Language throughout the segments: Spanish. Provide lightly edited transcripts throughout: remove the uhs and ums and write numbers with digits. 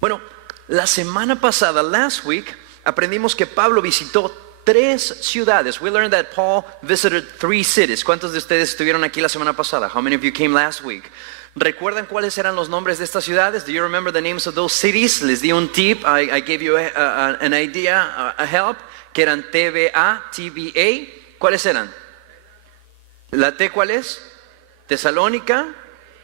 Bueno, la semana pasada, last week, aprendimos que Pablo visitó 3 ciudades. We learned that Paul visited 3 cities. ¿Cuántos de ustedes estuvieron aquí la semana pasada? How many of you came last week? ¿Recuerdan cuáles eran los nombres de estas ciudades? Do you remember the names of those cities? Les di un tip. I gave you an idea, a help, que eran TBA, TBA. ¿Cuáles eran? ¿La T cuál es? Tesalónica,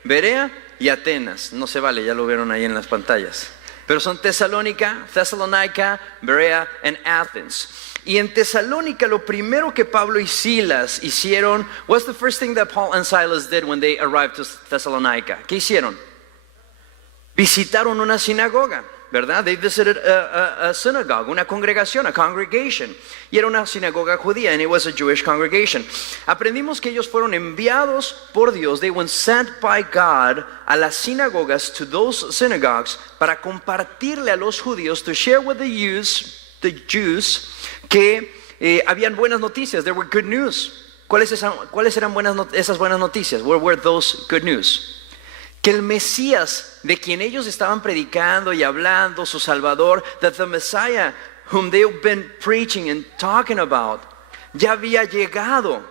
Berea y Atenas. No se vale, ya lo vieron ahí en las pantallas. Pero son Tesalónica, Thessalonica, Berea and Athens. Y en Tesalónica lo primero que Pablo y Silas hicieron, what's the first thing that Paul and Silas did when they arrived to Thessalonica? ¿Qué hicieron? Visitaron una sinagoga, ¿verdad? They visited a synagogue, una congregación, a congregation. Y era una sinagoga judía, and it was a Jewish congregation. Aprendimos que ellos fueron enviados por Dios. They were sent by God a las sinagogas, to those synagogues, para compartirle a los judíos, to share with the Jews, que habían buenas noticias. There were good news. ¿Cuáles eran esas buenas noticias? What were those good news? Que el Mesías de quien ellos estaban predicando y hablando, su Salvador, that the Messiah whom they've been preaching and talking about, ya había llegado,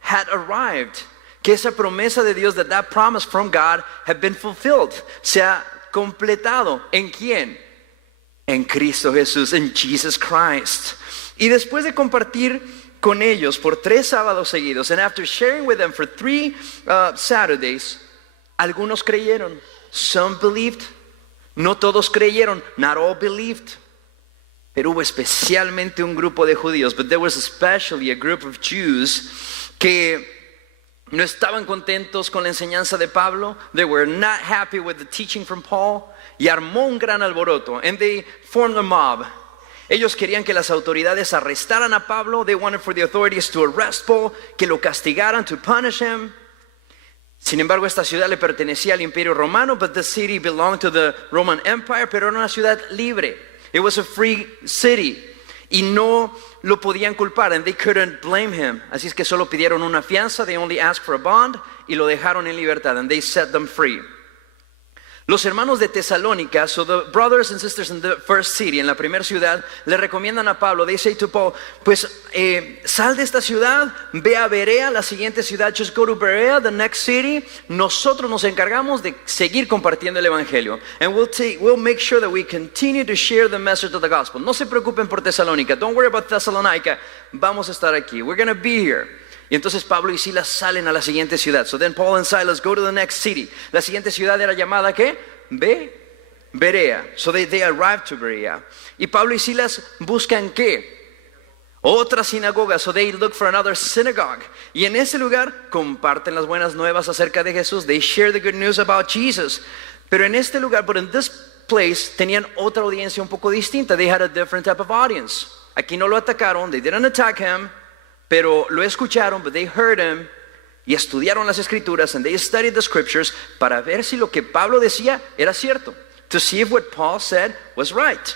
had arrived. Que esa promesa de Dios, that promise from God had been fulfilled, se ha completado. ¿En quién? En Cristo Jesús, en Jesus Christ. Y después de compartir con ellos por 3 sábados seguidos, and after sharing with them for 3 Saturdays, algunos creyeron. Some believed. No todos creyeron. Not all believed. Pero hubo especialmente un grupo de judíos, but there was especially a group of Jews que no estaban contentos con la enseñanza de Pablo. They were not happy with the teaching from Paul. Y armó un gran alboroto, and they formed a mob. Ellos querían que las autoridades arrestaran a Pablo. They wanted for the authorities to arrest Paul, que lo castigaran, to punish him. Sin embargo, esta ciudad le pertenecía al Imperio Romano, but the city belonged to the Roman Empire, pero era una ciudad libre. It was a free city. Y no lo podían culpar, and they couldn't blame him. Así es que solo pidieron una fianza. They only asked for a bond, y lo dejaron en libertad, and they set them free. Los hermanos de Tesalónica, so the brothers and sisters in the first city, en la primera ciudad, le recomiendan a Pablo. They say to Paul, pues sal de esta ciudad, ve a Berea, la siguiente ciudad. Just go to Berea, the next city. Nosotros nos encargamos de seguir compartiendo el evangelio, and we'll make sure that we continue to share the message of the gospel. No se preocupen por Tesalónica. Don't worry about Thessalonica. Vamos a estar aquí. We're going to be here. Y entonces Pablo y Silas salen a la siguiente ciudad. So then Paul and Silas go to the next city. La siguiente ciudad era llamada ¿qué? Berea. So they arrived to Berea. Y Pablo y Silas buscan ¿qué? Otra sinagoga. So they look for another synagogue. Y en ese lugar comparten las buenas nuevas acerca de Jesús. They share the good news about Jesus. Pero en este lugar, but in this place, tenían otra audiencia un poco distinta. They had a different type of audience. Aquí no lo atacaron. They didn't attack him. Pero lo escucharon, but they heard him, y estudiaron las escrituras, and they studied the scriptures, para ver si lo que Pablo decía era cierto. To see if what Paul said was right.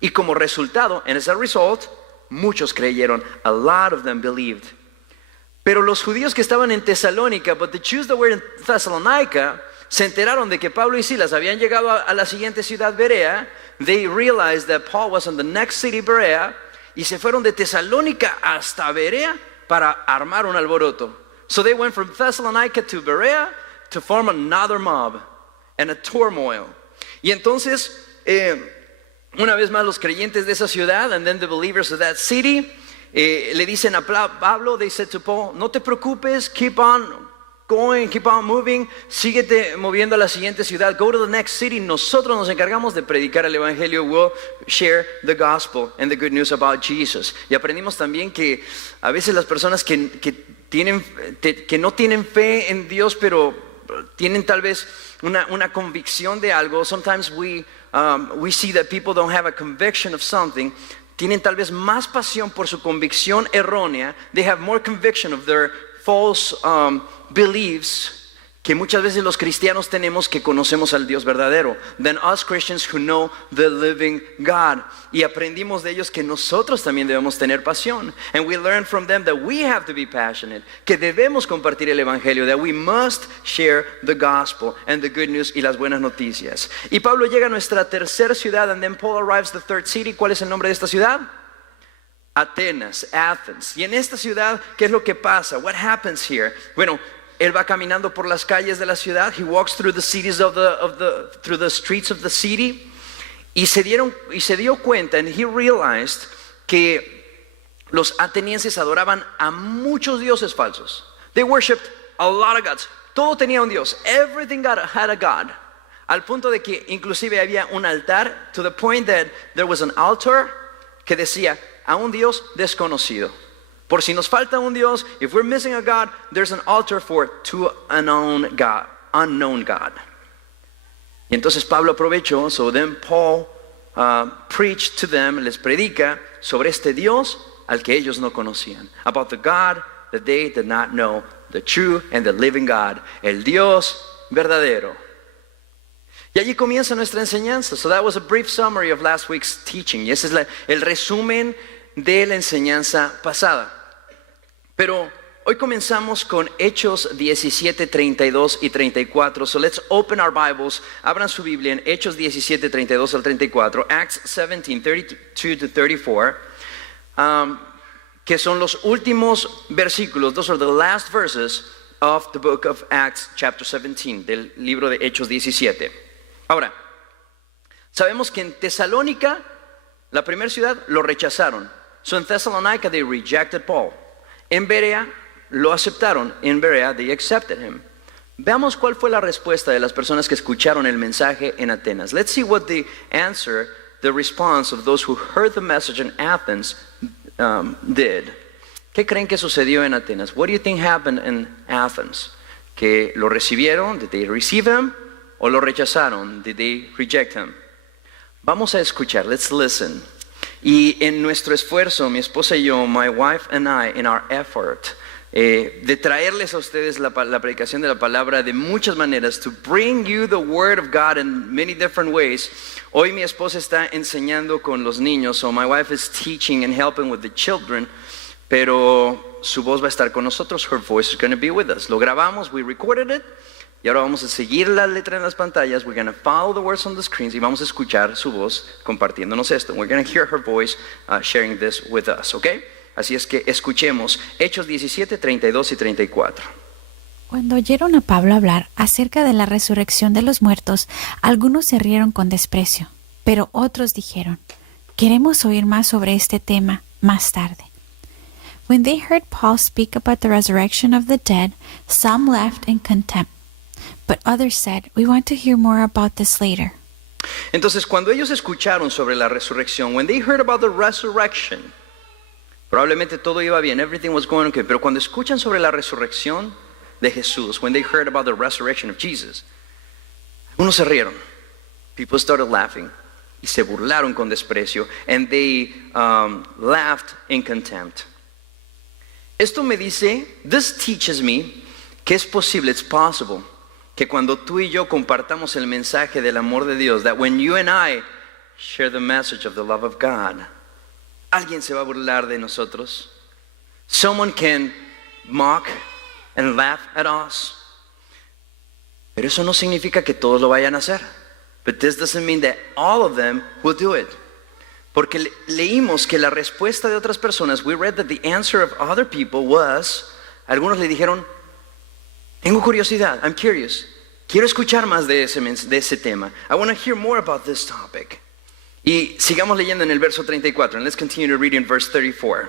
Y como resultado, and as a result, muchos creyeron. A lot of them believed. Pero los judíos que estaban en Tesalónica, but the Jews that were in Thessalonica, se enteraron de que Pablo y Silas habían llegado a la siguiente ciudad, Berea. They realized that Paul was in the next city, Berea. Y se fueron de Tesalónica hasta Berea para armar un alboroto. So they went from Thessalonica to Berea to form another mob and a turmoil. Y entonces, una vez más los creyentes de esa ciudad, and then the believers of that city, le dicen a Pablo, they said to Paul, no te preocupes, keep on going, keep on moving, síguete moviendo a la siguiente ciudad, go to the next city. Nosotros nos encargamos de predicar el evangelio. We'll share the gospel and the good news about Jesus. Y aprendimos también que a veces las personas que no tienen fe en Dios, pero tienen tal vez una convicción de algo. Sometimes we see that people don't have a conviction of something. Tienen tal vez más pasión por su convicción errónea. They have more conviction of their false beliefs que muchas veces los cristianos tenemos que conocemos al Dios verdadero, than us Christians who know the living God. Y aprendimos de ellos que nosotros también debemos tener pasión. And we learned from them that we have to be passionate, que debemos compartir el evangelio, that we must share the gospel and the good news y las buenas noticias. Y Pablo llega a nuestra tercera ciudad, and then Paul arrives at the third city. ¿Cuál es el nombre de esta ciudad? Atenas, Athens. Y en esta ciudad, ¿qué es lo que pasa? What happens here? Bueno, él va caminando por las calles de la ciudad. He walks through the cities through the streets of the city. Y se dio cuenta, and he realized que los atenienses adoraban a muchos dioses falsos. They worshipped a lot of gods. Todo tenía un dios. Everything had a god. Al punto de que inclusive había un altar, to the point that there was an altar que decía a un dios desconocido. Por si nos falta un Dios, if we're missing a God, there's an altar to an unknown God. Y entonces Pablo aprovechó, so then Paul preached to them, les predica sobre este Dios al que ellos no conocían. About the God that they did not know, the true and the living God, el Dios verdadero. Y allí comienza nuestra enseñanza. So that was a brief summary of last week's teaching. Y ese es el resumen de la enseñanza pasada. Pero hoy comenzamos con Hechos 17, 32 y 34. So let's open our Bibles. Abran su Biblia en Hechos 17, 32 al 34. Acts 17, 32 to 34. Que son los últimos versículos. Those are the last verses of the book of Acts chapter 17. Del libro de Hechos 17. Ahora, sabemos que en Tesalónica, la primera ciudad, lo rechazaron. So in Thessalonica they rejected Paul. En Berea lo aceptaron. En Berea they accepted him. Veamos cuál fue la respuesta de las personas que escucharon el mensaje en Atenas. Let's see what the response of those who heard the message in Athens did. ¿Qué creen que sucedió en Atenas? What do you think happened in Athens? ¿Que lo recibieron? Did they receive him? ¿O lo rechazaron? Did they reject him? Vamos a escuchar. Let's listen. Y en nuestro esfuerzo, mi esposa y yo, my wife and I, in our effort, de traerles a ustedes la predicación de la palabra de muchas maneras, to bring you the word of God in many different ways. Hoy mi esposa está enseñando con los niños, so my wife is teaching and helping with the children, pero su voz va a estar con nosotros, her voice is going to be with us. Lo grabamos, we recorded it. Y ahora vamos a seguir la letra en las pantallas. We're going to follow the words on the screens. Y vamos a escuchar su voz compartiéndonos esto. We're going to hear her voice sharing this with us, ¿ok? Así es que escuchemos Hechos 17, 32 y 34. Cuando oyeron a Pablo hablar acerca de la resurrección de los muertos, algunos se rieron con desprecio, pero otros dijeron, queremos oír más sobre este tema más tarde. When they heard Paul speak about the resurrection of the dead, some laughed in contempt. But others said, we want to hear more about this later. Entonces, cuando ellos escucharon sobre la resurrección, when they heard about the resurrection, probablemente todo iba bien, everything was going okay, pero cuando escuchan sobre la resurrección de Jesús, when they heard about the resurrection of Jesus, algunos se rieron. People started laughing y se burlaron con desprecio, and they laughed in contempt. Esto me dice, this teaches me que es posible, it's possible, que cuando tú y yo compartamos el mensaje del amor de Dios, that when you and I share the message of the love of God, alguien se va a burlar de nosotros. Someone can mock and laugh at us. Pero eso no significa que todos lo vayan a hacer. But this doesn't mean that all of them will do it. Porque leímos que la respuesta de otras personas, we read that the answer of other people was, algunos le dijeron, tengo curiosidad, I'm curious. Quiero escuchar más de ese tema. I want to hear more about this topic. Y sigamos leyendo en el verso 34. And let's continue to read in verse 34.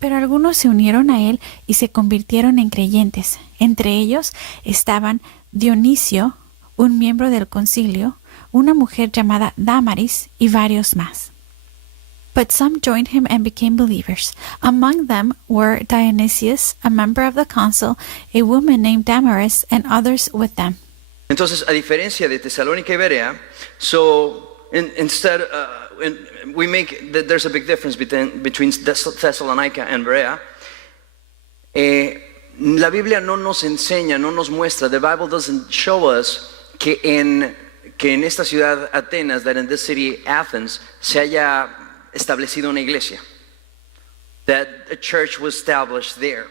Pero algunos se unieron a él y se convirtieron en creyentes. Entre ellos estaban Dionisio, un miembro del concilio, una mujer llamada Damaris y varios más. But some joined him and became believers. Among them were Dionysius, a member of the council, a woman named Damaris, and others with them. Entonces, a diferencia de Tesalónica y Berea, so instead we make there's a big difference between Thessalonica and Berea. la Biblia no nos enseña, no nos muestra, the Bible doesn't show us que en esta ciudad Atenas, that in this city Athens, se haya establecido una iglesia, that a church was established there.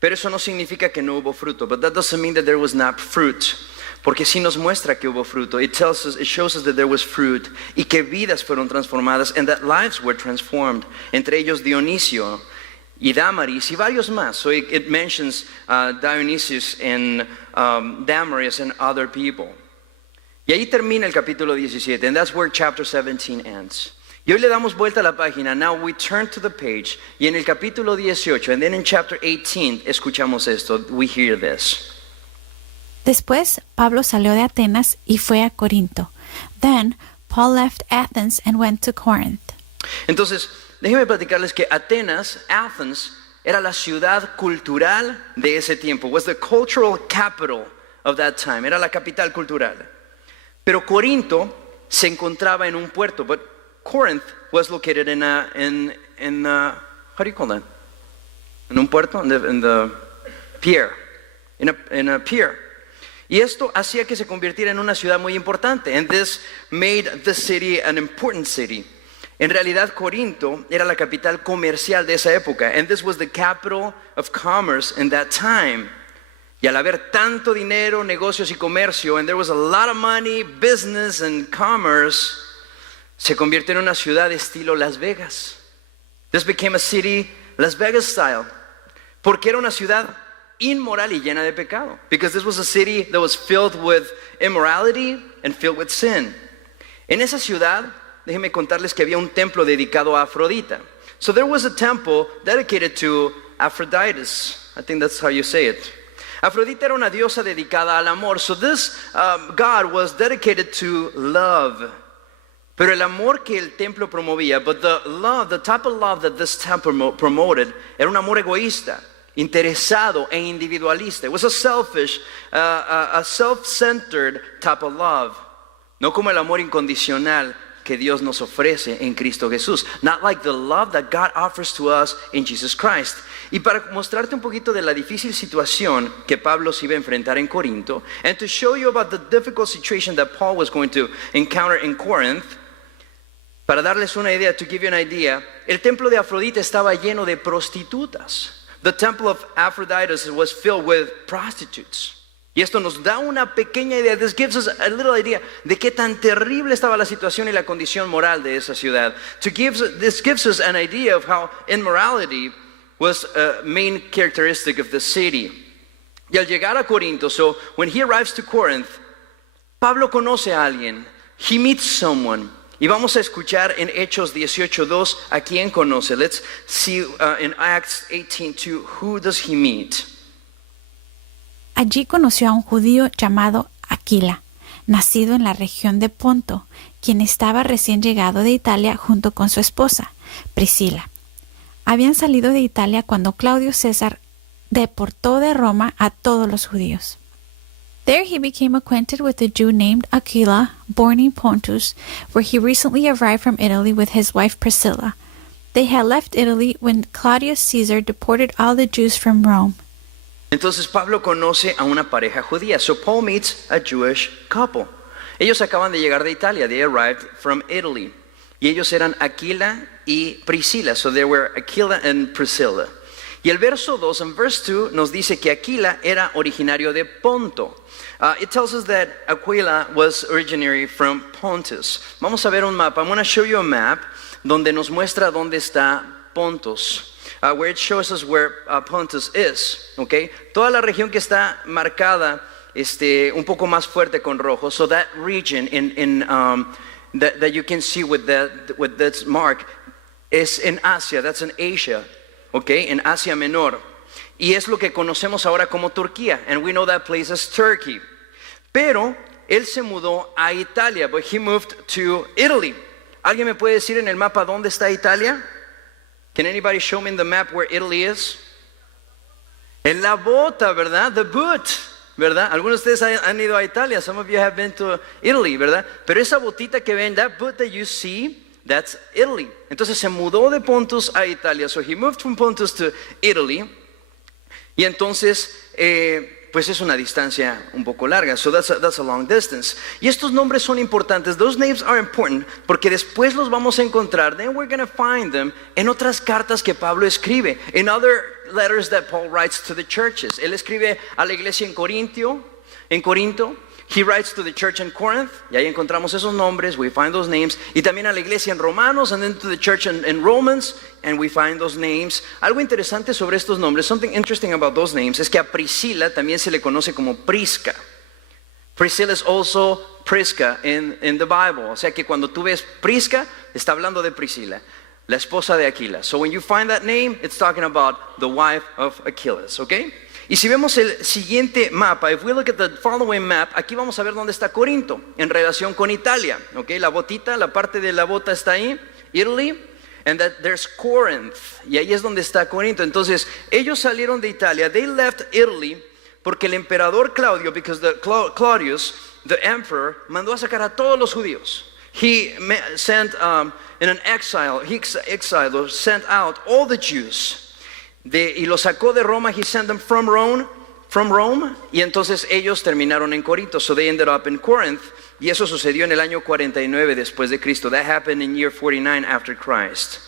Pero eso no significa que no hubo fruto, but that doesn't mean that there was not fruit. Porque sí nos muestra que hubo fruto. It shows us that there was fruit y que vidas fueron transformadas and that lives were transformed. Entre ellos Dionisio y Damaris y varios más. So it mentions Dionysius and Damaris and other people. Y ahí termina el capítulo 17, and that's where chapter 17 ends. Y hoy le damos vuelta a la página. Now we turn to the page. Y en el capítulo 18, and then in chapter 18, escuchamos esto. We hear this. Después, Pablo salió de Atenas y fue a Corinto. Then, Paul left Athens and went to Corinth. Entonces, déjenme platicarles que Athens, era la ciudad cultural de ese tiempo. Was the cultural capital of that time. Era la capital cultural. Pero Corinto se encontraba en un puerto. But Corinth was located in how do you call that? En un puerto? In the pier. In a pier. Y esto hacía que se convirtiera en una ciudad muy importante. And this made the city an important city. En realidad, Corinto era la capital comercial de esa época. And this was the capital of commerce in that time. Y al haber tanto dinero, negocios y comercio, and there was a lot of money, business and commerce, se convirtió en una ciudad de estilo Las Vegas. This became a city Las Vegas style. Porque era una ciudad inmoral y llena de pecado. Because this was a city that was filled with immorality and filled with sin. En esa ciudad, déjenme contarles que había un templo dedicado a Afrodita. So there was a temple dedicated to Aphrodite. I think that's how you say it. Afrodita era una diosa dedicada al amor. So this god was dedicated to love. Pero el amor que el templo promovía, but the type of love that this temple promoted, era un amor egoísta, interesado e individualista. It was a selfish, a self-centered type of love. No como el amor incondicional que Dios nos ofrece en Cristo Jesús. Not like the love that God offers to us in Jesus Christ. Y para mostrarte un poquito de la difícil situación que Pablo se iba a enfrentar en Corinto, and to show you about the difficult situation that Paul was going to encounter in Corinth, para darles una idea, to give you an idea, el templo de Afrodita estaba lleno de prostitutas. The temple of Aphrodite was filled with prostitutes. Y esto nos da una pequeña idea. This gives us a little idea de qué tan terrible estaba la situación y la condición moral de esa ciudad. This gives us an idea of how immorality was a main characteristic of the city. Y al llegar a Corinto, so when he arrives to Corinth, Pablo conoce a alguien. He meets someone. Y vamos a escuchar en Hechos 18:2 a quién conoce. Let's see in Acts 18:2, who does he meet? Allí conoció a un judío llamado Aquila, nacido en la región de Ponto, quien estaba recién llegado de Italia junto con su esposa, Priscila. Habían salido de Italia cuando Claudio César deportó de Roma a todos los judíos. There he became acquainted with a Jew named Aquila, born in Pontus, where he recently arrived from Italy with his wife Priscilla. They had left Italy when Claudius Caesar deported all the Jews from Rome. Entonces Pablo conoce a una pareja judía. So Paul meets a Jewish couple. Ellos acaban de llegar de Italia. They arrived from Italy. Y ellos eran Aquila y Priscila. So they were Aquila and Priscilla. Y el verso 2, en verse 2, nos dice que Aquila era originario de Ponto. It tells us that Aquila was originary from Pontus. Vamos a ver un mapa. I'm going to show you a map donde nos muestra dónde está Pontus. Where it shows us where Pontus is. Okay? Toda la región que está marcada un poco más fuerte con rojo. So that region that you can see with that mark is in Asia. That's in Asia. Okay? En Asia Menor. Y es lo que conocemos ahora como Turquía. And we know that place as Turkey. Pero él se mudó a Italia. But he moved to Italy. ¿Alguien me puede decir en el mapa dónde está Italia? Can anybody show me in the map where Italy is? En la bota, ¿verdad? The boot, ¿verdad? Algunos de ustedes han ido a Italia. Some of you have been to Italy, ¿verdad? Pero esa botita que ven, that boot that you see, that's Italy. Entonces se mudó de Pontus a Italia. So he moved from Pontus to Italy. Y entonces, pues es una distancia un poco larga. So that's a long distance. Y estos nombres son importantes. Those names are important porque después los vamos a encontrar. Then we're going to find them en otras cartas que Pablo escribe. In other letters that Paul writes to the churches. Él escribe a la iglesia en Corinto. He writes to the church in Corinth, y ahí encontramos esos nombres, we find those names, y también a la iglesia en Romanos, and then to the church in Romans, and we find those names. Algo interesante sobre estos nombres, something interesting about those names, es que a Priscila también se le conoce como Prisca. Priscilla is also Prisca in the Bible, o sea que cuando tú ves Prisca, está hablando de Priscila, la esposa de Aquila. So when you find that name, it's talking about the wife of Achilles, okay? Y si vemos el siguiente mapa, if we look at the following map, aquí vamos a ver dónde está Corinto, en relación con Italia, okay? La botita, la parte de la bota está ahí, Italy, and that there's Corinth, y ahí es donde está Corinto. Entonces, ellos salieron de Italia, they left Italy, porque el emperador Claudio, because Claudius, the emperor, mandó a sacar a todos los judíos. He sent, in an exile, he exiled or sent out all the Jews. Y los sacó de Roma. He sent them from Rome, y entonces ellos terminaron en Corinto. So they ended up in Corinth, y eso sucedió en el año 49 después de Cristo. That happened in year 49 after Christ.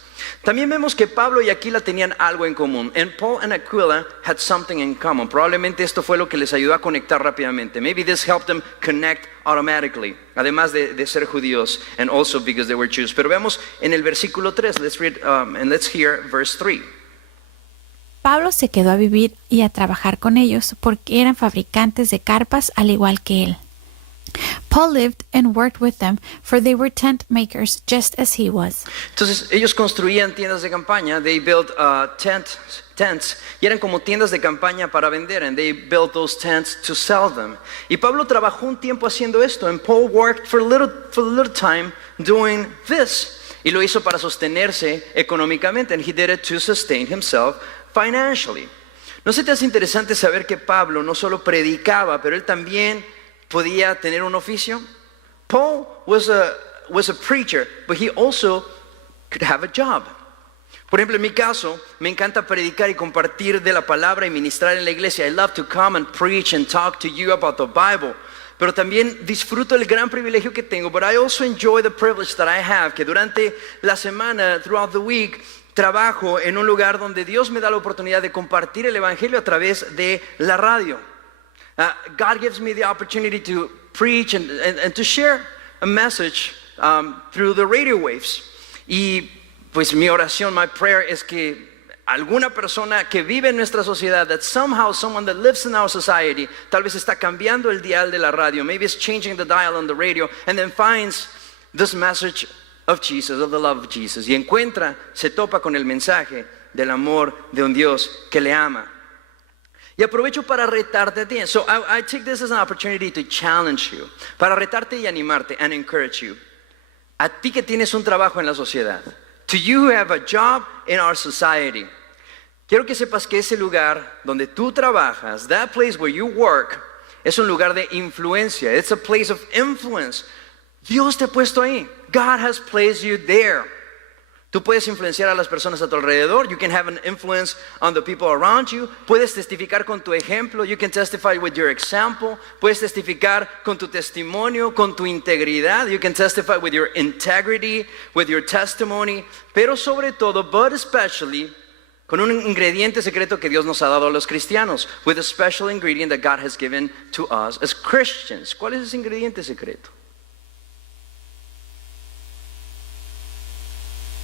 También vemos que Pablo y Aquila tenían algo en común. And Paul and Aquila had something in common. Probablemente esto fue lo que les ayudó a conectar rápidamente. Maybe this helped them connect automatically. Además de ser judíos, and also because they were Jews. Pero veamos en el versículo 3. Let's read and let's hear verse 3. Pablo se quedó a vivir y a trabajar con ellos porque eran fabricantes de carpas al igual que él. Paul lived and worked with them, for they were tent makers just as he was. Entonces ellos construían tiendas de campaña. They built tents, y eran como tiendas de campaña para vender, and they built those tents to sell them. Y Pablo trabajó un tiempo haciendo esto, and Paul worked for a little time doing this. Y lo hizo para sostenerse económicamente, and he did it to sustain himself financially. ¿No se te hace interesante saber que Pablo no solo predicaba, pero él también podía tener un oficio? Paul was a preacher, but he also could have a job. Por ejemplo, en mi caso, me encanta predicar y compartir de la palabra y ministrar en la iglesia. I love to come and preach and talk to you about the Bible. Pero también disfruto el gran privilegio que tengo, but I also enjoy the privilege that I have, que durante la semana, throughout the week, trabajo en un lugar donde Dios me da la oportunidad de compartir el evangelio a través de la radio. God gives me the opportunity to preach and to share a message through the radio waves. Y pues mi oración, my prayer, es que alguna persona que vive en nuestra sociedad, that somehow someone that lives in our society, tal vez está cambiando el dial de la radio, maybe it's changing the dial on the radio, and then finds this message of Jesus, of the love of Jesus, y se topa con el mensaje del amor de un Dios que le ama. Y aprovecho para retarte a ti. So I take this as an opportunity to challenge you, para retarte y animarte, and encourage you. A ti que tienes un trabajo en la sociedad, to you who have a job in our society, quiero que sepas que ese lugar donde tú trabajas, that place where you work, es un lugar de influencia. It's a place of influence. Dios te ha puesto ahí. God has placed you there. Tú puedes influenciar a las personas a tu alrededor. You can have an influence on the people around you. Puedes testificar con tu ejemplo. You can testify with your example. Puedes testificar con tu testimonio, con tu integridad. You can testify with your integrity, with your testimony. Pero sobre todo, but especially, con un ingrediente secreto que Dios nos ha dado a los cristianos. With a special ingredient that God has given to us as Christians. ¿Cuál es ese ingrediente secreto?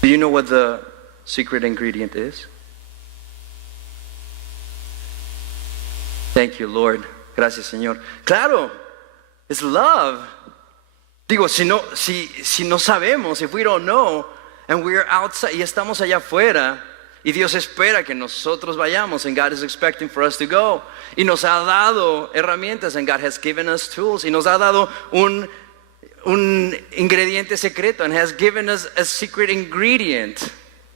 Do you know what the secret ingredient is? Thank you, Lord. Gracias, Señor. Claro, it's love. Digo, si no sabemos, if we don't know, and we're outside, y estamos allá afuera, y Dios espera que nosotros vayamos, and God is expecting for us to go. Y nos ha dado herramientas, and God has given us tools, y nos ha dado un ingrediente secreto, and has given us a secret ingredient,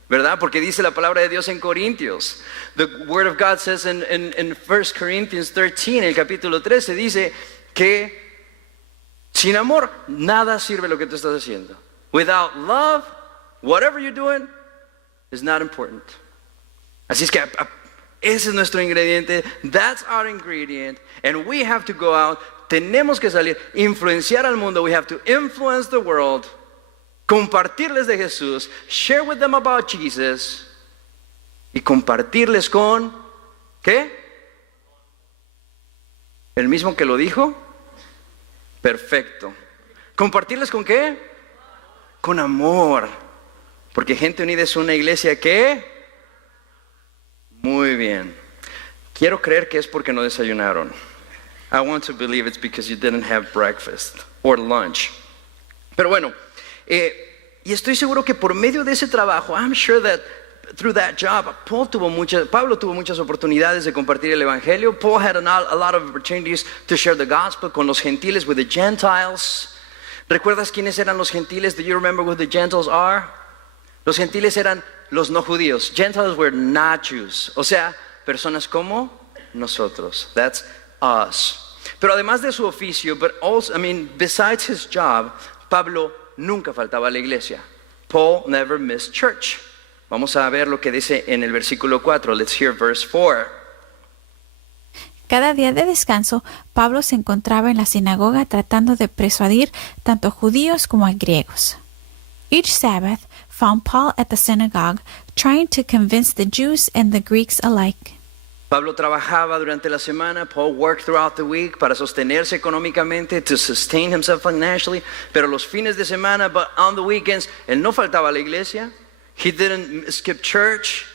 ¿verdad? Porque dice la palabra de Dios en Corintios. The word of God says in 1 Corinthians 13, el capítulo 13, dice que sin amor nada sirve lo que tú estás haciendo. Without love, whatever you're doing is not important. Así es que Ese es nuestro ingrediente. That's our ingredient. And we have to go out. Tenemos que salir, influenciar al mundo. We have to influence the world. Compartirles de Jesús. Share with them about Jesus. Y compartirles con, ¿qué? ¿El mismo que lo dijo? Perfecto. ¿Compartirles con qué? Con amor. Porque Gente Unida es una iglesia que... Muy bien. Quiero creer que es porque no desayunaron. I want to believe it's because you didn't have breakfast or lunch. Pero bueno, y estoy seguro que por medio de ese trabajo, I'm sure that through that job, Pablo tuvo muchas oportunidades de compartir el evangelio. Paul had a lot of opportunities to share the gospel con los gentiles, with the Gentiles. ¿Recuerdas quiénes eran los gentiles? Do you remember who the Gentiles are? Los gentiles eran los no judíos. Gentiles were not Jews. O sea, personas como nosotros. That's us. Pero además de su oficio, besides his job, Pablo nunca faltaba a la iglesia. Paul never missed church. Vamos a ver lo que dice en el versículo 4. Let's hear verse 4. Cada día de descanso, Pablo se encontraba en la sinagoga tratando de persuadir tanto a judíos como a griegos. Each Sabbath found Paul at the synagogue, trying to convince the Jews and the Greeks alike. Pablo trabajaba durante la semana. Paul worked throughout the week para sostenerse económicamente, to sustain himself financially. Pero los fines de semana, but on the weekends, él no faltaba a la iglesia. He didn't skip church.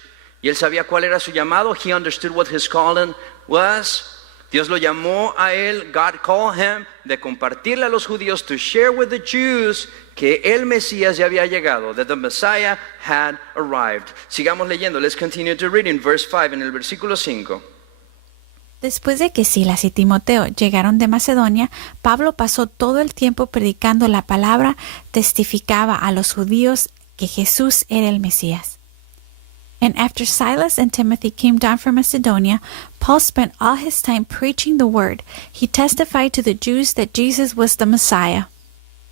Y él sabía cuál era su llamado. He understood what his calling was. Dios lo llamó a él. God called him de compartirle a los judíos, to share with the Jews, que el Mesías ya había llegado, that the Messiah had arrived. Sigamos leyendo. Let's continue to read in verse 5, en el versículo 5. Después de que Silas y Timoteo llegaron de Macedonia, Pablo pasó todo el tiempo predicando la palabra, testificaba a los judíos que Jesús era el Mesías. And after Silas and Timothy came down from Macedonia, Paul spent all his time preaching the word. He testified to the Jews that Jesus was the Messiah.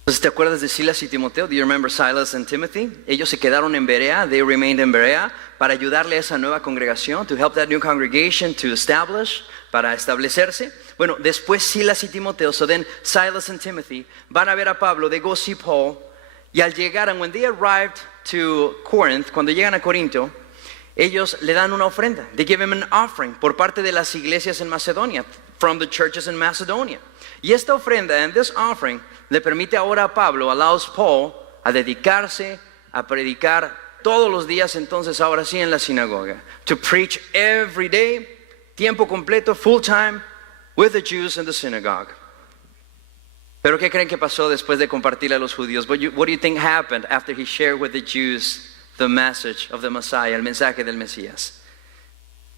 Entonces, ¿te acuerdas de Silas y Timoteo? Do you remember Silas and Timothy? Ellos se quedaron en Berea. They remained in Berea para ayudarle a esa nueva congregación, to help that new congregation to establish, para establecerse. Bueno, después Silas y Timoteo, so then Silas and Timothy van a ver a Pablo. They go see Paul. Y al llegar, and when they arrived to Corinth, cuando llegan a Corinto, ellos le dan una ofrenda. They give him an offering por parte de las iglesias en Macedonia, from the churches in Macedonia. Y esta ofrenda, and this offering, le permite ahora a Pablo, allows Paul, a dedicarse, a predicar todos los días, entonces ahora sí en la sinagoga. To preach every day, tiempo completo, full time, with the Jews in the synagogue. Pero ¿qué creen que pasó después de compartirle a los judíos? What do you think happened after he shared with the Jews the message of the Messiah, el mensaje del Mesías?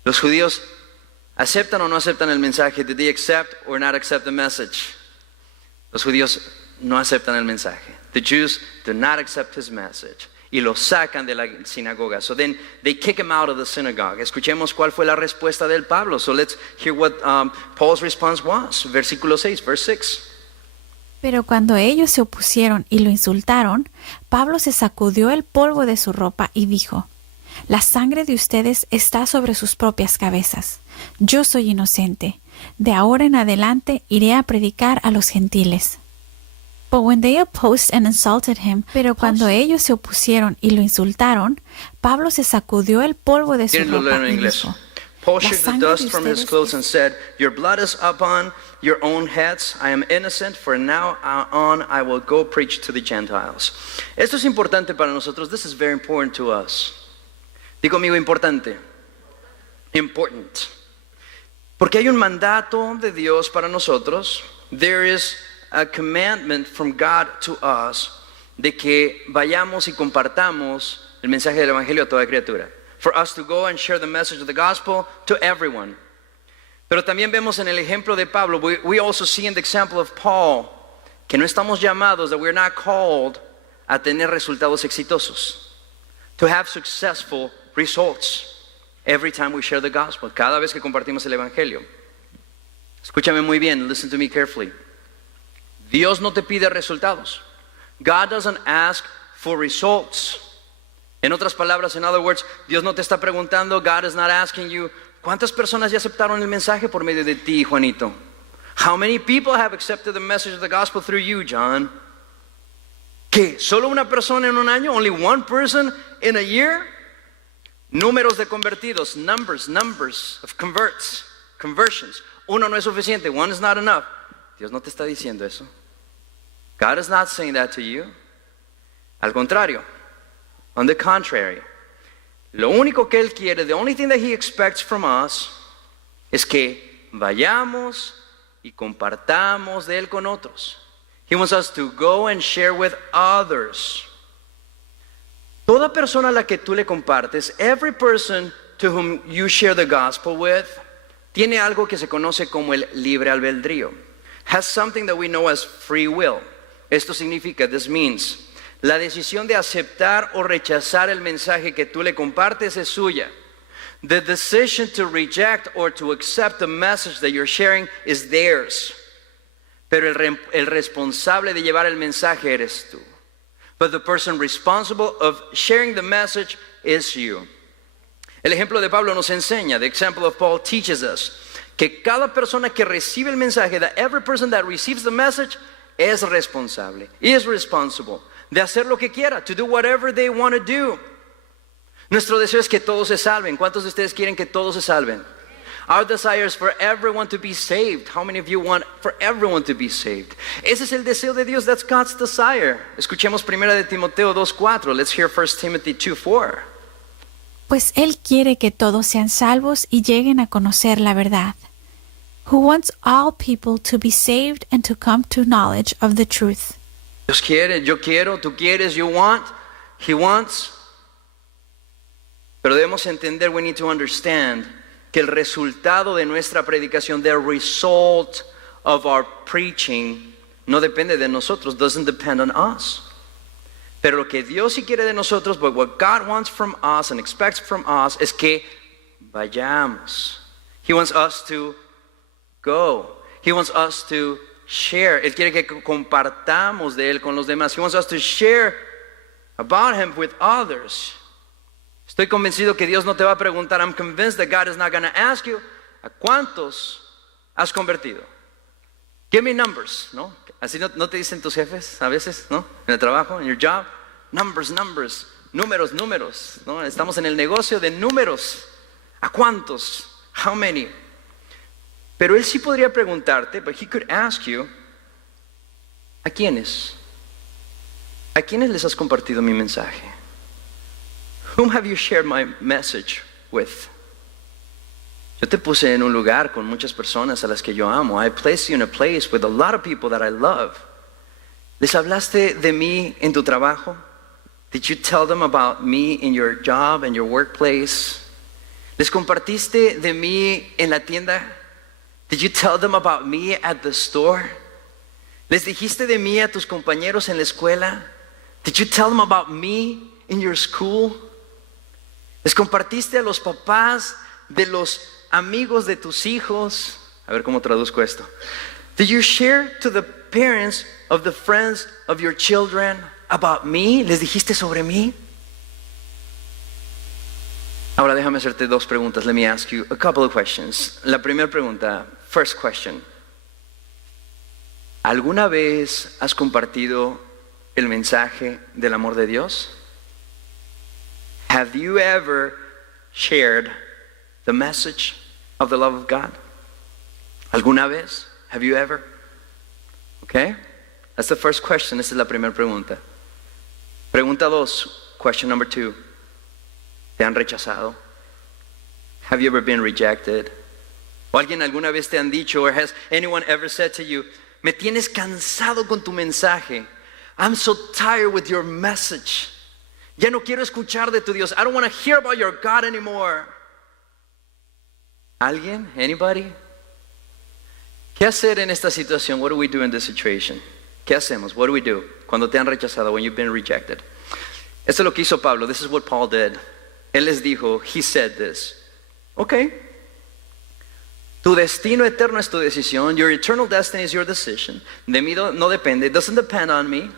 Los judíos aceptan o no aceptan el mensaje. Did they accept or not accept the message? Los judíos no aceptan el mensaje. The Jews do not accept his message. Y lo sacan de la sinagoga. So then they kick him out of the synagogue. Escuchemos cuál fue la respuesta del Pablo. So let's hear what Paul's response was. Versículo 6, verse 6. Pero cuando ellos se opusieron y lo insultaron, Pablo se sacudió el polvo de su ropa y dijo: La sangre de ustedes está sobre sus propias cabezas. Yo soy inocente. De ahora en adelante iré a predicar a los gentiles. But when they opposed and insulted him, pero cuando ellos se opusieron y lo insultaron, Pablo se sacudió el polvo de su ropa y dijo: Paul shook the dust from his clothes and said, Your blood is upon your own heads. I am innocent, for now on I will go preach to the Gentiles. Esto es importante para nosotros. This is very important to us. Digo conmigo, importante. Important. Porque hay un mandato de Dios para nosotros. There is a commandment from God to us de que vayamos y compartamos el mensaje del Evangelio a toda criatura. For us to go and share the message of the gospel to everyone. Pero también vemos en el ejemplo de Pablo, we also see in the example of Paul, que no estamos llamados, that we're not called a tener resultados exitosos, to have successful results every time we share the gospel, cada vez que compartimos el evangelio. Escúchame muy bien, listen to me carefully. Dios no te pide resultados. God doesn't ask for results. En otras palabras, in other words, Dios no te está preguntando, God is not asking you, ¿Cuántas personas ya aceptaron el mensaje por medio de ti, Juanito? How many people have accepted the message of the gospel through you, John? ¿Qué? ¿Solo una persona en un año? Only one person in a year? Números de convertidos, numbers of conversions. Uno no es suficiente, one is not enough. Dios no te está diciendo eso. God is not saying that to you. Al contrario, on the contrary, lo único que Él quiere, the only thing that He expects from us, es que vayamos y compartamos de Él con otros. He wants us to go and share with others. Toda persona a la que tú le compartes, every person to whom you share the gospel with, tiene algo que se conoce como el libre albedrío. Has something that we know as free will. Esto significa, this means, la decisión de aceptar o rechazar el mensaje que tú le compartes es suya. The decision to reject or to accept the message that you're sharing is theirs. Pero el responsable de llevar el mensaje eres tú. But the person responsible of sharing the message is you. El ejemplo de Pablo nos enseña, the example of Paul teaches us, que cada persona que recibe el mensaje, that every person that receives the message es responsable, is responsible, de hacer lo que quiera, to do whatever they want to do. Nuestro deseo es que todos se salven. ¿Cuántos de ustedes quieren que todos se salven? Our desire is for everyone to be saved. How many of you want for everyone to be saved? Ese es el deseo de Dios. That's God's desire. Escuchemos 1 de Timoteo 2:4. Let's hear 1 Timothy 2:4. Pues Él quiere que todos sean salvos y lleguen a conocer la verdad. Who wants all people to be saved and to come to knowledge of the truth. Dios quiere, yo quiero, tú quieres, you want, He wants. Pero debemos entender, we need to understand, que el resultado de nuestra predicación, the result of our preaching, no depende de nosotros, doesn't depend on us. Pero lo que Dios sí quiere de nosotros, but what God wants from us and expects from us, es que vayamos. He wants us to go. He wants us to share. Él quiere que compartamos de Él con los demás. He wants us to share about Him with others. Estoy convencido que Dios no te va a preguntar. I'm convinced that God is not going to ask you, ¿a cuántos has convertido? Give me numbers, ¿no? Así no te dicen tus jefes a veces, ¿no? En el trabajo, en your job. Numbers, números, ¿no? Estamos en el negocio de números. ¿A cuántos? How many? Pero Él sí podría preguntarte, but He could ask you, ¿a quiénes? ¿A quiénes les has compartido mi mensaje? Whom have you shared my message with? Yo te puse en un lugar con muchas personas a las que yo amo. I placed you in a place with a lot of people that I love. ¿Les hablaste de mí en tu trabajo? Did you tell them about me in your job and your workplace? ¿Les compartiste de mí en la tienda? Did you tell them about me at the store? ¿Les dijiste de mí a tus compañeros en la escuela? Did you tell them about me in your school? ¿Les compartiste a los papás de los amigos de tus hijos? A ver cómo traduzco esto. Did you share to the parents of the friends of your children about me? ¿Les dijiste sobre mí? Ahora déjame hacerte dos preguntas. Let me ask you a couple of questions. La primera pregunta, first question. ¿Alguna vez has compartido el mensaje del amor de Dios? Have you ever shared the message of the love of God? ¿Alguna vez? Have you ever? Okay? That's the first question. Esa es la primera pregunta. Pregunta dos, question number 2. ¿Te han rechazado? Have you ever been rejected? ¿O alguien alguna vez te han dicho, or has anyone ever said to you, me tienes cansado con tu mensaje. I'm so tired with your message. Ya no quiero escuchar de tu Dios. I don't want to hear about your God anymore. ¿Alguien? Anybody? ¿Qué hacer en esta situación? What do we do in this situation? ¿Qué hacemos? What do we do cuando te han rechazado, when you've been rejected? Esto es lo que hizo Pablo. This is what Paul did. Él les dijo, he said this. Okay. Tu destino eterno es tu decisión. Your eternal destiny is your decision. De mí no depende. It doesn't depend on me.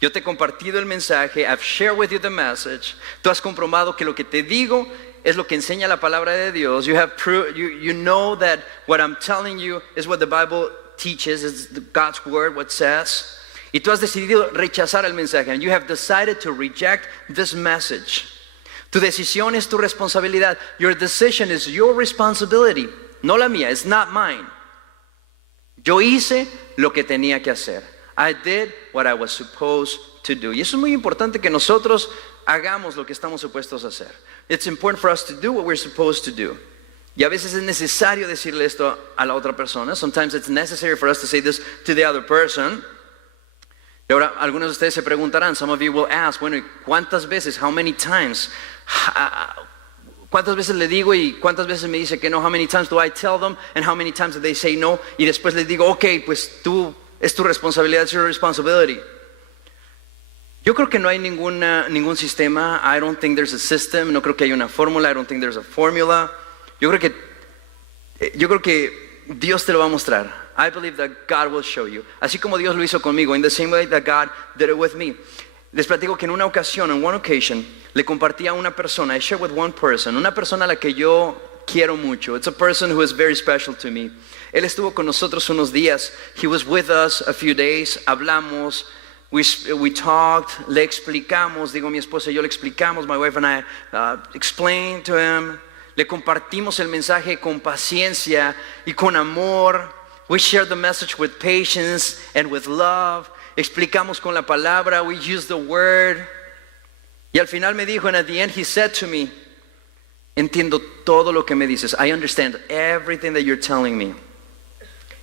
Yo te he compartido el mensaje. I've shared with you the message. Tú has comprobado que lo que te digo es lo que enseña la palabra de Dios. You know that what I'm telling you is what the Bible teaches, is God's word, what says. Y tú has decidido rechazar el mensaje. And you have decided to reject this message. Tu decisión es tu responsabilidad. Your decision is your responsibility. No la mía, it's not mine. Yo hice lo que tenía que hacer. I did what I was supposed to do. Y eso es muy importante que nosotros hagamos lo que estamos supuestos a hacer. It's important for us to do what we're supposed to do. Y a veces es necesario decirle esto a la otra persona. Sometimes it's necessary for us to say this to the other person. Y ahora algunos de ustedes se preguntarán, some of you will ask, bueno, ¿cuántas veces? How many times? ¿Cuántas veces le digo y cuántas veces me dice que no? How many times do I tell them and how many times do they say no? Y después les digo, ok, pues es tu responsabilidad, it's your responsibility. Yo creo que no hay ningún sistema. I don't think there's a system. No creo que haya una fórmula. I don't think there's a formula. Yo creo que Dios te lo va a mostrar. I believe that God will show you. Así como Dios lo hizo conmigo, in the same way that God did it with me. Les platico que en una ocasión, on one occasion, le compartí a una persona, I shared with one person, una persona a la que yo quiero mucho. It's a person who is very special to me. Él estuvo con nosotros unos días. He was with us a few days. Hablamos. We talked, le explicamos, mi esposa y yo le explicamos, my wife and I explained to him, le compartimos el mensaje con paciencia y con amor. We shared the message with patience and with love. Explicamos con la palabra, we used the word. Y al final me dijo, and at the end he said to me, entiendo todo lo que me dices. I understand everything that you're telling me.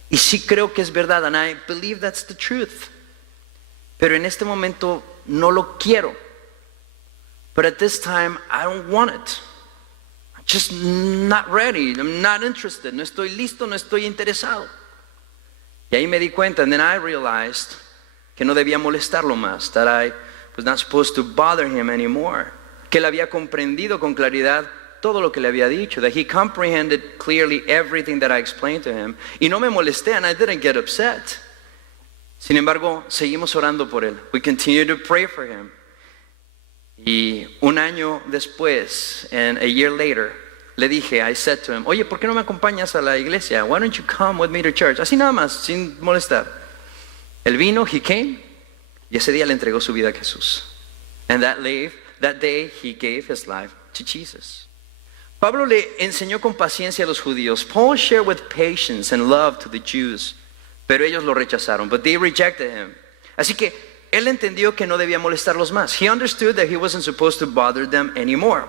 Y sí creo que es verdad, and I believe that's the truth. Pero en este momento no lo quiero. But at this time, I don't want it. I'm just not ready. I'm not interested. No estoy listo, no estoy interesado. Y ahí me di cuenta, and then I realized que no debía molestarlo más. That I was not supposed to bother him anymore. Que él había comprendido con claridad todo lo que le había dicho. That he comprehended clearly everything that I explained to him. Y no me molesté, and I didn't get upset. Sin embargo, seguimos orando por él. We continue to pray for him. Y un año después, and a year later, le dije, I said to him, oye, ¿por qué no me acompañas a la iglesia? Why don't you come with me to church? Así nada más, sin molestar. Él vino, he came, y ese día le entregó su vida a Jesús. And that day, he gave his life to Jesus. Pablo le enseñó con paciencia a los judíos. Paul shared with patience and love to the Jews. Pero ellos lo rechazaron. But they rejected him. Así que él entendió que no debía molestarlos más. He understood that he wasn't supposed to bother them anymore.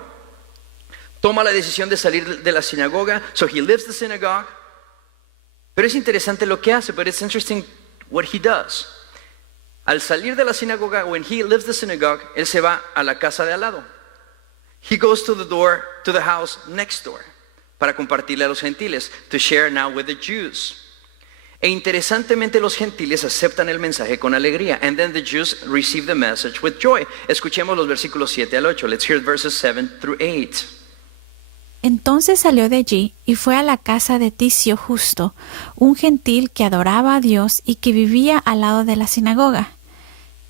Toma la decisión de salir de la sinagoga. So he leaves the synagogue. Pero es interesante lo que hace. But it's interesting what he does. Al salir de la sinagoga, when he leaves the synagogue, él se va a la casa de al lado. He goes to the house next door. Para compartirle a los gentiles. To share now with the Jews. E interesantemente los gentiles aceptan el mensaje con alegría. And then the Jews receive the message with joy. Escuchemos los versículos 7 al 8. Let's hear verses 7 through 8. Entonces salió de allí y fue a la casa de Ticio Justo, un gentil que adoraba a Dios y que vivía al lado de la sinagoga.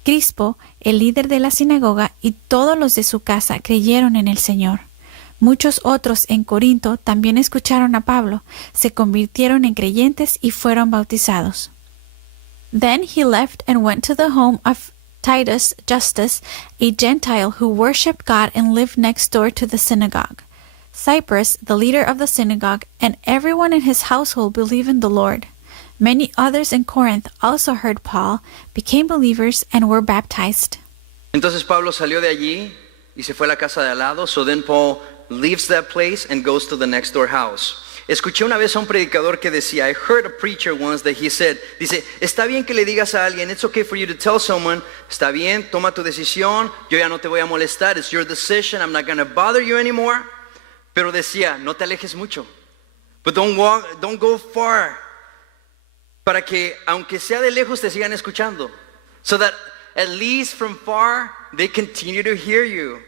Crispo, el líder de la sinagoga, y todos los de su casa creyeron en el Señor. Muchos otros en Corinto también escucharon a Pablo, se convirtieron en creyentes y fueron bautizados. Then he left and went to the home of Titus Justus, a Gentile who worshipped God and lived next door to the synagogue. Cyprus, the leader of the synagogue, and everyone in his household believed in the Lord. Many others in Corinth also heard Paul, became believers, and were baptized. Entonces Pablo salió de allí y se fue a la casa de al lado. So then Paul leaves that place and goes to the next door house. Escuché una vez a un predicador que decía, I heard a preacher once that he said, dice, está bien que le digas a alguien, it's okay for you to tell someone, está bien, toma tu decisión, yo ya no te voy a molestar, it's your decision, I'm not going to bother you anymore. Pero decía, no te alejes mucho, but don't go far, para que aunque sea de lejos te sigan escuchando, so that at least from far they continue to hear you.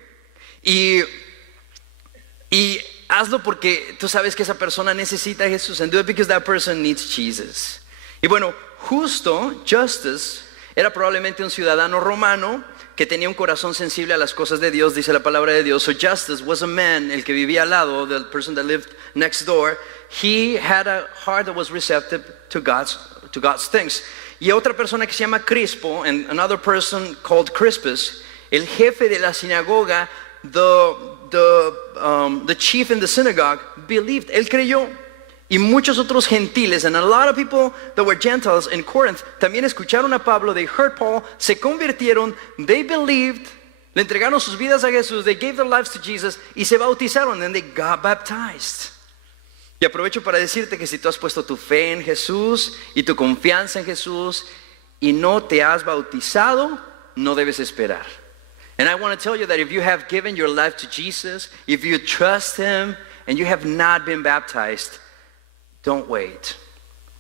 Y hazlo porque tú sabes que esa persona necesita a Jesús. And do it because that person needs Jesus. Y bueno, Justus Era probablemente un ciudadano romano que tenía un corazón sensible a las cosas de Dios, dice la palabra de Dios. So Justus was a man, el que vivía al lado, the person that lived next door. He had a heart that was receptive to God's things. Y otra persona que se llama Crispo, and another person called Crispus, el jefe de la sinagoga, the chief in the synagogue, believed. Él creyó. Y muchos otros gentiles, and a lot of people that were Gentiles in Corinth, también escucharon a Pablo, they heard Paul, se convirtieron, they believed, le entregaron sus vidas a Jesús, they gave their lives to Jesus, y se bautizaron, and they got baptized. Y aprovecho para decirte que si tú has puesto tu fe en Jesús y tu confianza en Jesús y no te has bautizado, no debes esperar. And I want to tell you that if you have given your life to Jesus, if you trust Him and you have not been baptized, don't wait.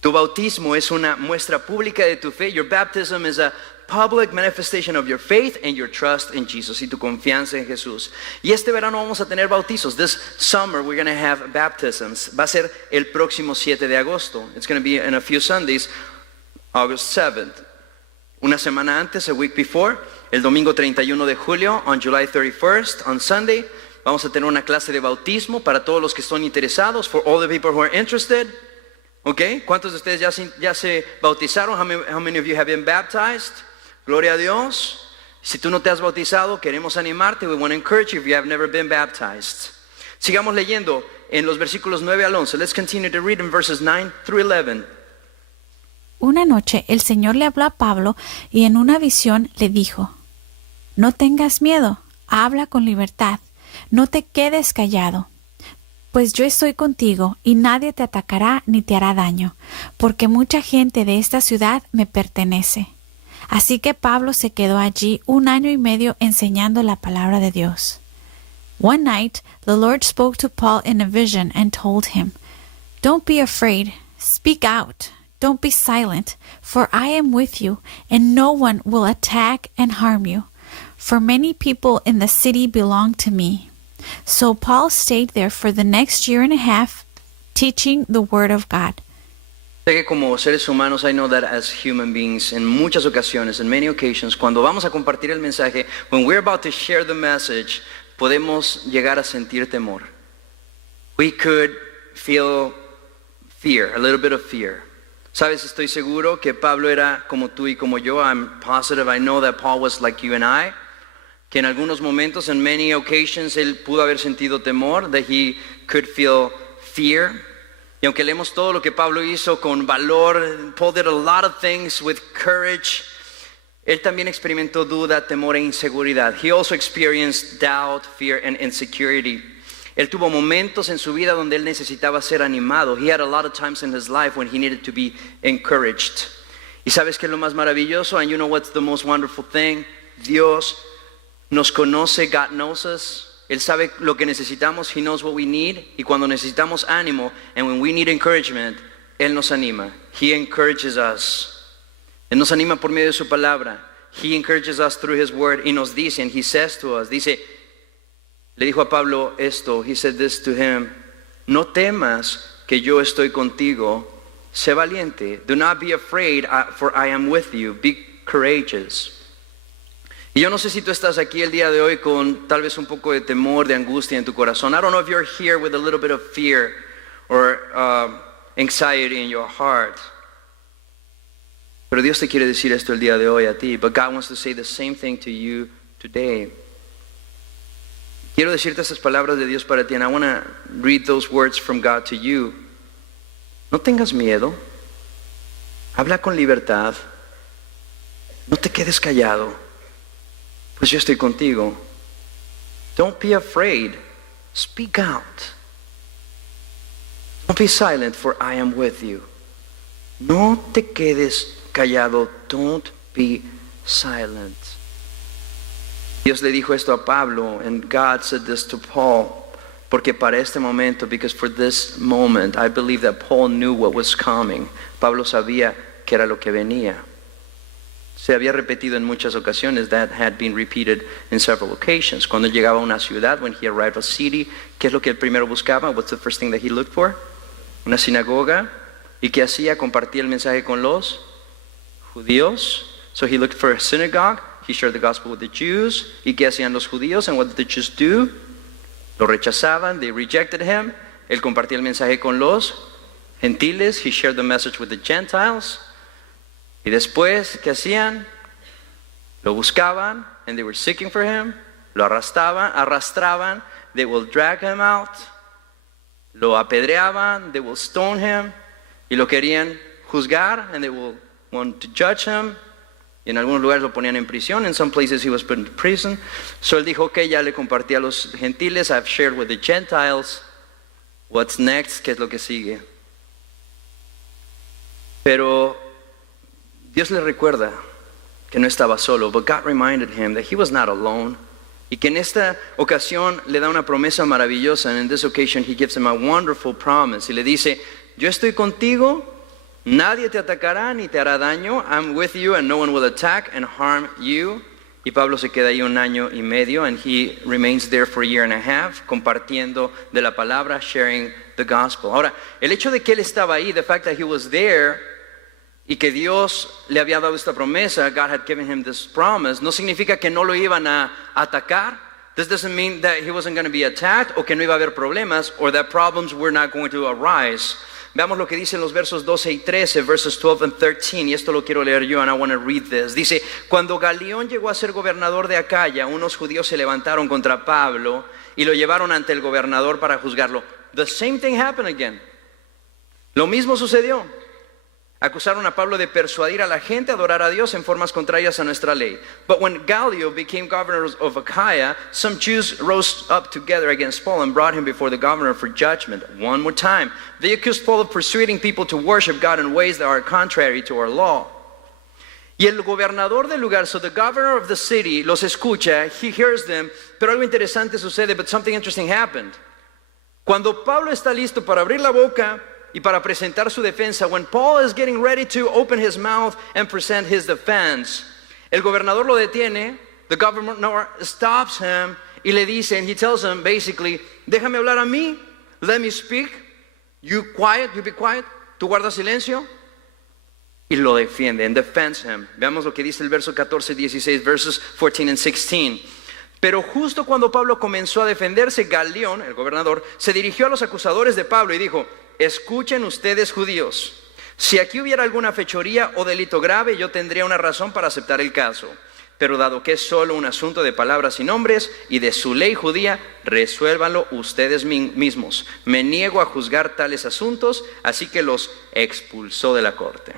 Tu bautismo es una muestra pública de tu fe. Your baptism is a public manifestation of your faith and your trust in Jesus y tu confianza en Jesús. Y este verano vamos a tener bautizos. This summer we're going to have baptisms. Va a ser el próximo 7 de agosto. It's going to be in a few Sundays, August 7th. Una semana antes, a week before, el domingo 31 de julio, on July 31st, on Sunday, vamos a tener una clase de bautismo para todos los que están interesados, for all the people who are interested. Okay, ¿cuántos de ustedes ya se bautizaron? How many of you have been baptized? Gloria a Dios. Si tú no te has bautizado, queremos animarte. We want to encourage you if you have never been baptized. Sigamos leyendo en los versículos 9 al 11. Let's continue to read in verses 9 through 11. Una noche el Señor le habló a Pablo y en una visión le dijo: No tengas miedo, habla con libertad, no te quedes callado. Pues yo estoy contigo y nadie te atacará ni te hará daño, porque mucha gente de esta ciudad me pertenece. Así que Pablo se quedó allí 1 año y medio enseñando la palabra de Dios. One night the Lord spoke to Paul in a vision and told him, Don't be afraid, speak out, don't be silent, for I am with you, and no one will attack and harm you, for many people in the city belong to me. So Paul stayed there for the next 1.5 years, teaching the word of God. Sé que como seres humanos, I know that as human beings, en muchas ocasiones, in many occasions, cuando vamos a compartir el mensaje, when we're about to share the message, podemos llegar a sentir temor. We could feel fear, a little bit of fear. Sabes, estoy seguro que Pablo era como tú y como yo. I'm positive, I know that Paul was like you and I. Que en algunos momentos, in many occasions, él pudo haber sentido temor, that he could feel fear. Y aunque leemos todo lo que Pablo hizo con valor, Paul did a lot of things with courage, él también experimentó duda, temor e inseguridad. He also experienced doubt, fear, and insecurity. Él tuvo momentos en su vida donde él necesitaba ser animado. He had a lot of times in his life when he needed to be encouraged. ¿Y sabes qué es lo más maravilloso? And you know what's the most wonderful thing? Dios nos conoce, God knows us. Él sabe lo que necesitamos, He knows what we need. Y cuando necesitamos ánimo, and when we need encouragement, Él nos anima. He encourages us. Él nos anima por medio de su palabra. He encourages us through His word. Y nos dice, and He says to us, le dijo a Pablo esto, He said this to him, no temas que yo estoy contigo, sé valiente. Do not be afraid, for I am with you. Be courageous. Y yo no sé si tú estás aquí el día de hoy con tal vez un poco de temor, de angustia en tu corazón. I don't know if you're here with a little bit of fear or anxiety in your heart. Pero Dios te quiere decir esto el día de hoy a ti. But God wants to say the same thing to you today. Quiero decirte estas palabras de Dios para ti, and I want to read those words from God to you. No tengas miedo. Habla con libertad. No te quedes callado. Pues yo estoy contigo. Don't be afraid. Speak out. Don't be silent, for I am with you. No te quedes callado. Don't be silent. Dios le dijo esto a Pablo, and God said this to Paul, porque para este momento, because for this moment, I believe that Paul knew what was coming. Pablo sabía que era lo que venía. Se había repetido en muchas ocasiones. That had been repeated in several occasions. Cuando llegaba a una ciudad, when he arrived a city, ¿qué es lo que él primero buscaba? What's the first thing that he looked for? Una sinagoga. ¿Y qué hacía? Compartía el mensaje con los judíos. So he looked for a synagogue. He shared the gospel with the Jews. ¿Y qué hacían los judíos? And what did the Jews do? Lo rechazaban. They rejected him. Él compartía el mensaje con los gentiles. He shared the message with the Gentiles. Y después, ¿qué hacían? Lo buscaban, and they were seeking for him. Lo arrastraban. They will drag him out. Lo apedreaban. They will stone him. Y lo querían juzgar, and they will want to judge him. Y en algunos lugares lo ponían en prisión. In some places he was put into prison. So él dijo, ok, ya le compartí a los gentiles. I've shared with the Gentiles. What's next? ¿Qué es lo que sigue? Pero Dios le recuerda que no estaba solo. But God reminded him that he was not alone. Y que en esta ocasión le da una promesa maravillosa. And in this occasion he gives him a wonderful promise. Y le dice, yo estoy contigo. Nadie te atacará ni te hará daño. I'm with you and no one will attack and harm you. Y Pablo se queda ahí 1 año y medio, and he remains there for a year and a half, compartiendo de la palabra, sharing the gospel. Ahora, el hecho de que él estaba ahí, the fact that he was there, y que Dios le había dado esta promesa, God had given him this promise, no significa que no lo iban a atacar. This doesn't mean that he wasn't going to be attacked, o que no iba a haber problemas, or that problems were not going to arise. Veamos lo que dicen los versos 12 y 13, verses 12 and 13, y esto lo quiero leer yo, and I want to read this. Dice, cuando Galión llegó a ser gobernador de Acaya, unos judíos se levantaron contra Pablo y lo llevaron ante el gobernador para juzgarlo. The same thing happened again. Lo mismo sucedió. Acusaron a Pablo de persuadir a la gente a adorar a Dios en formas contrarias a nuestra ley. But when Gallio became governor of Achaia, some Jews rose up together against Paul and brought him before the governor for judgment. One more time. They accused Paul of persuading people to worship God in ways that are contrary to our law. Y el gobernador del lugar, so the governor of the city, los escucha, he hears them, pero algo interesante sucede, but something interesting happened. Cuando Pablo está listo para abrir la boca y para presentar su defensa, when Paul is getting ready to open his mouth and present his defense, el gobernador lo detiene, the governor stops him y le dice, and he tells him basically, déjame hablar a mí, let me speak, you be quiet, tú guarda silencio, y lo defiende, and defends him. Veamos lo que dice el verso 14 y 16, verses 14 and 16. Pero justo cuando Pablo comenzó a defenderse, Galión, el gobernador, se dirigió a los acusadores de Pablo y dijo, escuchen ustedes judíos, si aquí hubiera alguna fechoría o delito grave, yo tendría una razón para aceptar el caso. Pero dado que es solo un asunto de palabras y nombres y de su ley judía, resuélvanlo ustedes mismos. Me niego a juzgar tales asuntos, así que los expulsó de la corte.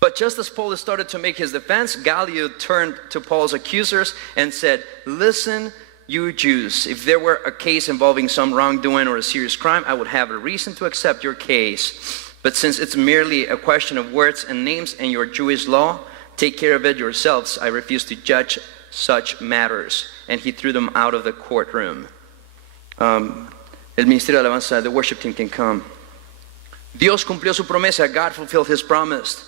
But just as Paul started to make his defense, Gallio turned to Paul's accusers and said, listen, you Jews, if there were a case involving some wrongdoing or a serious crime, I would have a reason to accept your case. But since it's merely a question of words and names in your Jewish law, take care of it yourselves. I refuse to judge such matters. And he threw them out of the courtroom. El Ministerio de Alabanza, the worship team can come. Dios cumplió su promesa. God fulfilled his promise.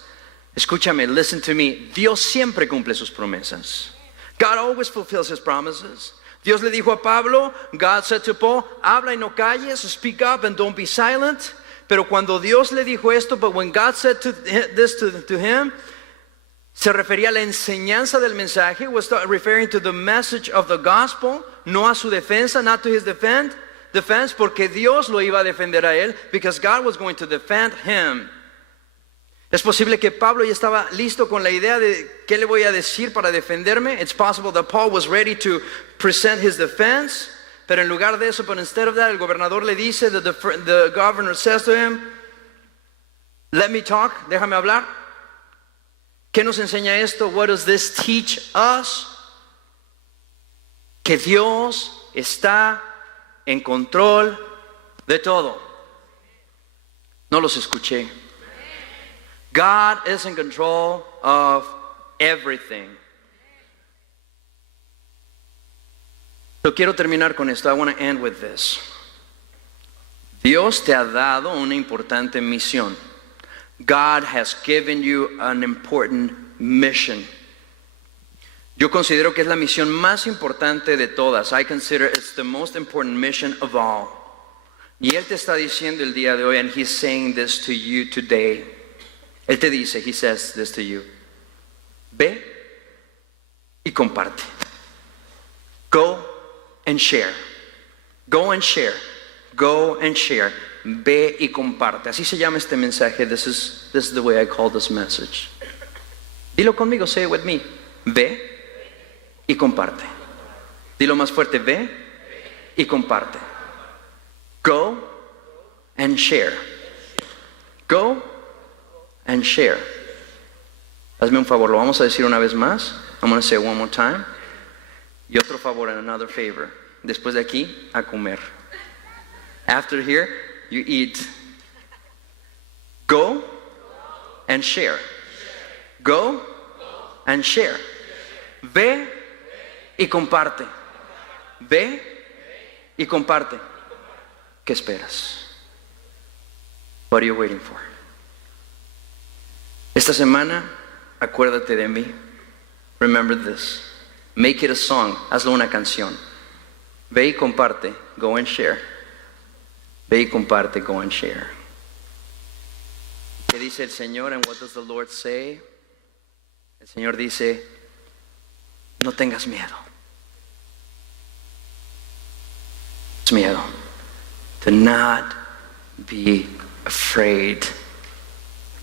Escúchame, listen to me. Dios siempre cumple sus promesas. God always fulfills his promises. Dios le dijo a Pablo, God said to Paul, habla y no calles, speak up and don't be silent. Pero cuando Dios le dijo esto, but when God said this to him, se refería a la enseñanza del mensaje, was referring to the message of the gospel, no a su defensa, not to his defense, porque Dios lo iba a defender a él, because God was going to defend him. Es posible que Pablo ya estaba listo con la idea de qué le voy a decir para defenderme. It's possible that Paul was ready to present his defense, pero en lugar de eso, but instead of that, el gobernador le dice, the governor says to him, let me talk, déjame hablar. ¿Qué nos enseña esto? What does this teach us? Que Dios está en control de todo. No los escuché. God is in control of everything. So quiero terminar con esto. I want to end with this. Dios te ha dado una importante misión. God has given you an important mission. Yo considero que es la misión más importante de todas. I consider it's the most important mission of all. Y Él te está diciendo el día de hoy, and He's saying this to you today. Él te dice, He says this to you. Ve y comparte. Go and share. Go and share. Go and share. Ve y comparte. Así se llama este mensaje. This is the way I call this message. Dilo conmigo, say it with me. Ve y comparte. Dilo más fuerte, ve y comparte. Go and share. Go and share. Hazme un favor, lo vamos a decir una vez más. I'm going to say it one more time. Y otro favor, and another favor. Después de aquí, a comer. After here, you eat. Go and share. Go and share. Ve y comparte. Ve y comparte. ¿Qué esperas? What are you waiting for? Esta semana, acuérdate de mí. Remember this. Make it a song. Hazlo una canción. Ve y comparte. Go and share. Ve y comparte. Go and share. ¿Qué dice el Señor? And what does the Lord say? El Señor dice, no tengas miedo. Miedo. Do not be afraid.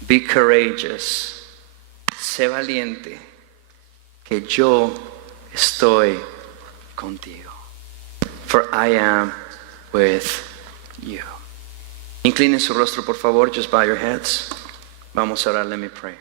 Be courageous. Sé valiente, que yo estoy contigo. For I am with you. Inclinen su rostro, por favor. Just bow your heads. Vamos a orar. Let me pray.